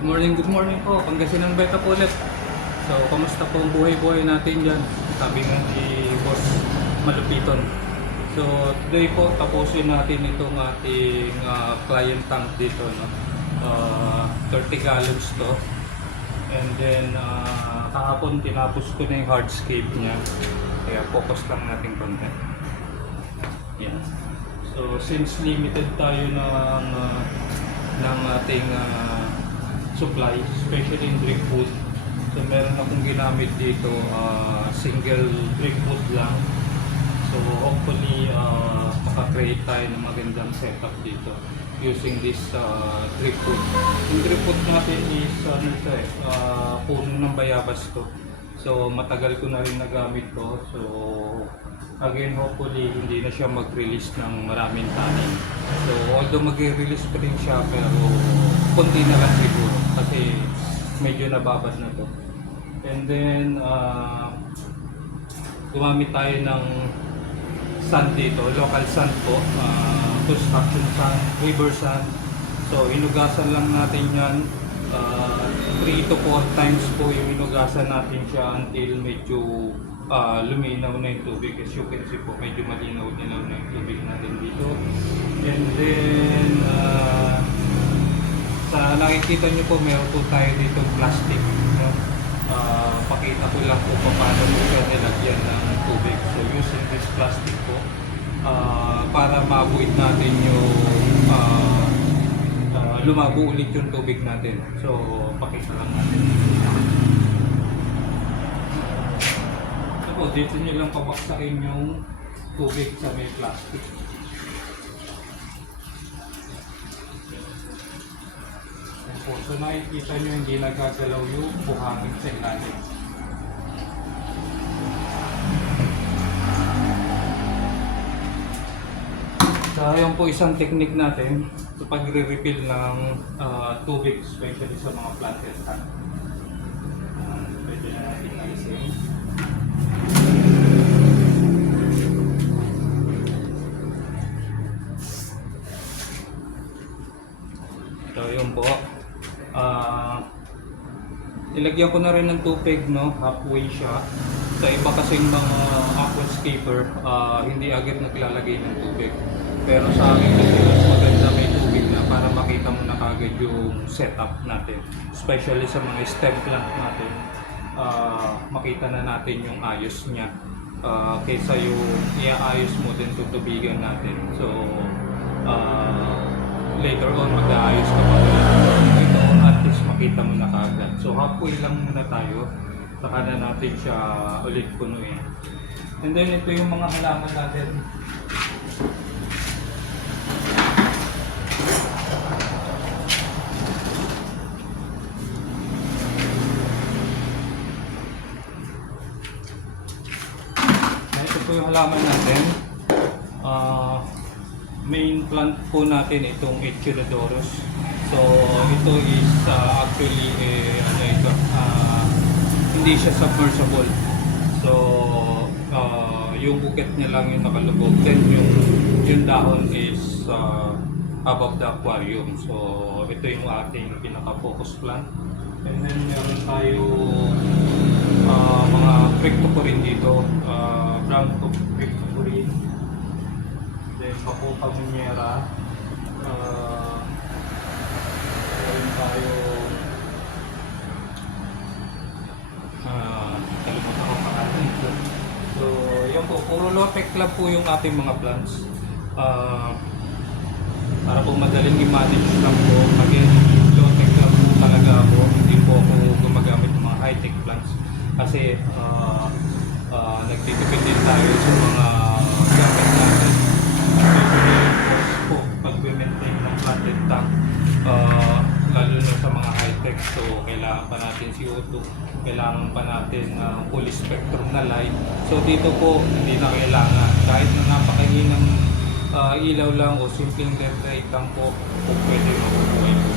Good morning po. Pangasinan Beta po ulit. So, kamusta po ang buhay-buhay natin dyan? Sabi nga ni Boss Malupiton. So, today po, tapusin natin itong ating client tank dito. No? 30 gallons to. And then, kahapon tinapos ko na yung hardscape niya. Kaya focus lang natin konti. Yan. So, since limited tayo ng ating supply, especially in drink food. So meron akong ginamit dito, single drink food lang. So hopefully maka-create tayo ng magandang setup dito using this drink food. Yung drink food natin is puno ng bayabas to. So matagal ko na rin nagamit to. So again, hopefully hindi na siya mag-release ng maraming tanin. So although mag-release pa rin siya, pero konti na lang siguro kasi medyo nababad na to. And then gumamit tayo ng sand dito, local sand po, construction sand, river sand. So hinugasan lang natin yan 3 to 4 times po yung hinugasan natin siya until medyo luminaw na yung tubig. As you can see po, medyo malinaw na yung tubig natin dito. And then sa nakikita nyo po, meron po tayo dito plastic, no? Pakita ko lang po paano mo siya nilagyan ng tubig. So using this plastic po para ma-avoid natin yung lumabo ulit yung tubig natin. So pakita lang natin. So dito nyo lang pabaksakin yung tubig sa may plastic. So nakikita nyo hindi nagagalaw yung buhangin sa ilalim. So ayan po isang technique natin sa pagre-refill ng tubig, especially sa mga planted tank. Pwede na natin alisin. So yun po. Ilagyan ko na rin ng tubig, no? Halfway siya. Sa iba kasing mga aquascaper, hindi agad naglalagay ng tubig. Pero sa akin kasi mas maganda may tubig na para makita mo na kagad yung setup natin. Especially sa mga stem plant natin, makita na natin yung ayos niya. Kaysa yung iaayos mo din tutubigan natin. So, later on mag-aayos ka pa ito, at least makita mo na kagad. So halfway lang muna tayo, saka na natin siya ulit punuin. And then ito yung mga halaman natin. Ito po yung halaman natin. Main plant po natin itong Echinodoros. So ito is actually hindi siya submersible. So yung buket niya lang yung nakalubog. Then yung dahon is above the aquarium. So ito yung ating pinaka-focus plant. And then meron tayo mga Cryptocorin dito, brown Cryptocorin. Then Pacopa Muniera. Meron tayo kalimutan ko pangalan ito. So yun po, puro low-tech lang po yung ating mga plants. Para po madaling i-manage lang po. Again, low-tech lang po talaga ako. Hindi po ako gumagamit ng mga high-tech plants. Kasi nagtitipid din tayo sa mga gamit natin. Especially po pag-maintain ng planted tank, lalo na sa mga high-tech. So kailangan pa natin CO2, kailangan pa natin full spectrum na light. So dito po hindi na kailangan, kahit na napakahinang ilaw lang o simpleng LED light lang po, pwede mabubuhay po